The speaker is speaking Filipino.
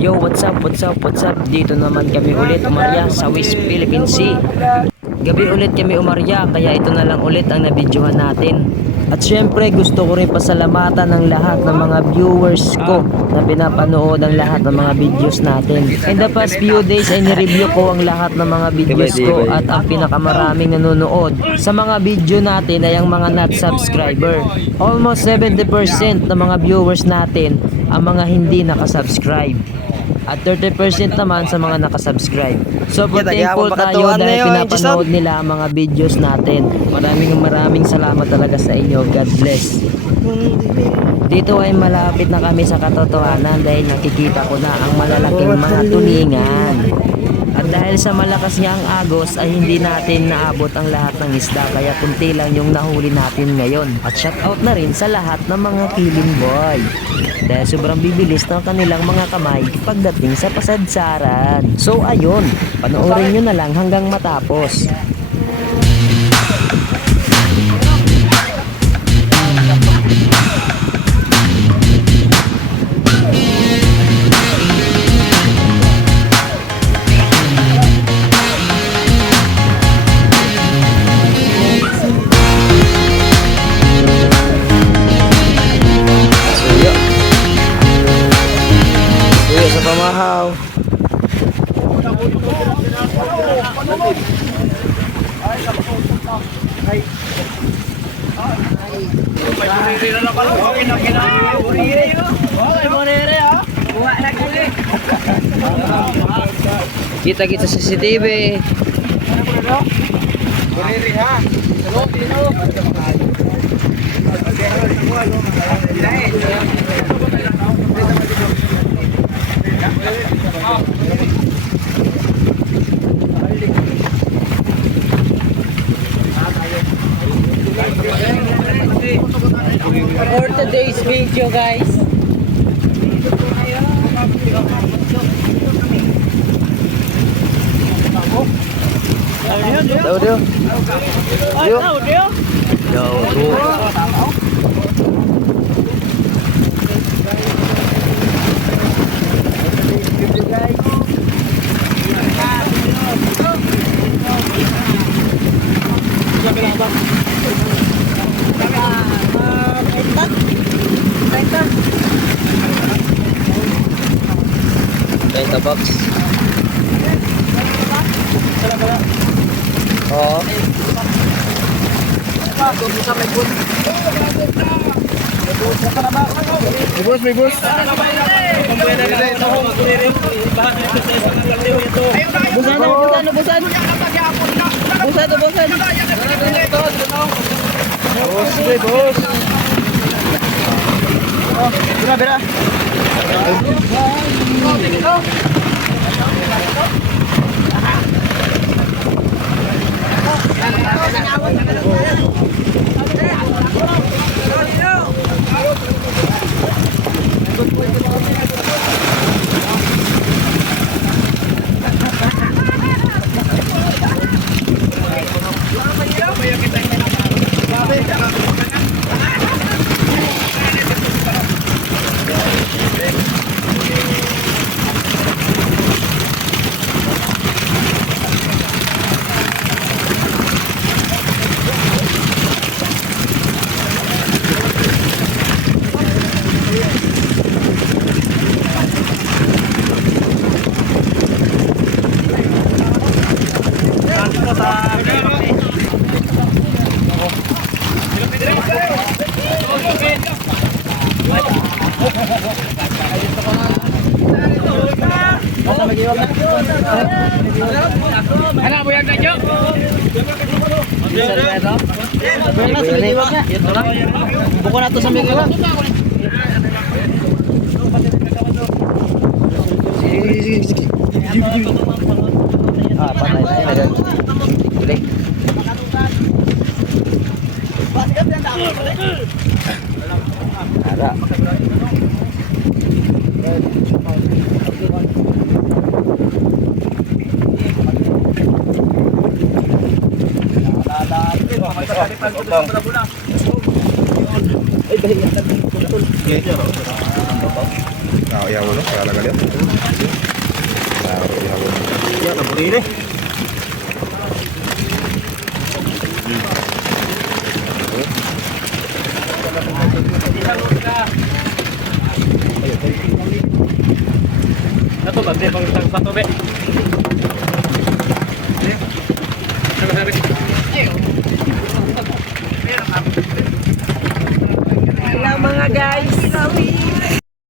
Yo, what's up? Dito naman kami ulit umarya sa West Philippine Sea. Gabi ulit kami umarya, kaya ito na lang ulit ang nabidyohan natin. At syempre gusto ko rin pasalamatan ng lahat ng mga viewers ko na pinapanood ang lahat ng mga videos natin. In the past few days ay nireview ko ang lahat ng mga videos ko at ang pinakamaraming nanonood sa mga video natin ay ang mga not subscriber. Almost 70% ng mga viewers natin ang mga hindi nakasubscribe. At 30% naman sa mga nakasubscribe. So thankful tayo dahil pinapanood nila ang mga videos natin. Maraming salamat talaga sa inyo. God bless. Dito ay malapit na kami sa katotohanan dahil nakikita ko na ang malalaking mga tulingan. At dahil sa malakas nga ang agos ay hindi natin naabot ang lahat ng isda, kaya kunti lang yung nahuli natin ngayon. At shout out na rin sa lahat ng mga killing boy dahil sobrang bibilis ng kanilang mga kamay pagdating sa pasadsaran. So ayun, panoorin nyo na lang hanggang matapos. Sa pamahaw. Kita sa CCTV. For today's video, guys. Benta box. Oo. May bus. Bus. Bira. Buko na to sa mga iwan. Ah, patay na yun. Balik. Ara. Ayaw mo, kaya lang Ya, naburi ni. Satu ba, pang satu be. Hello mga guys.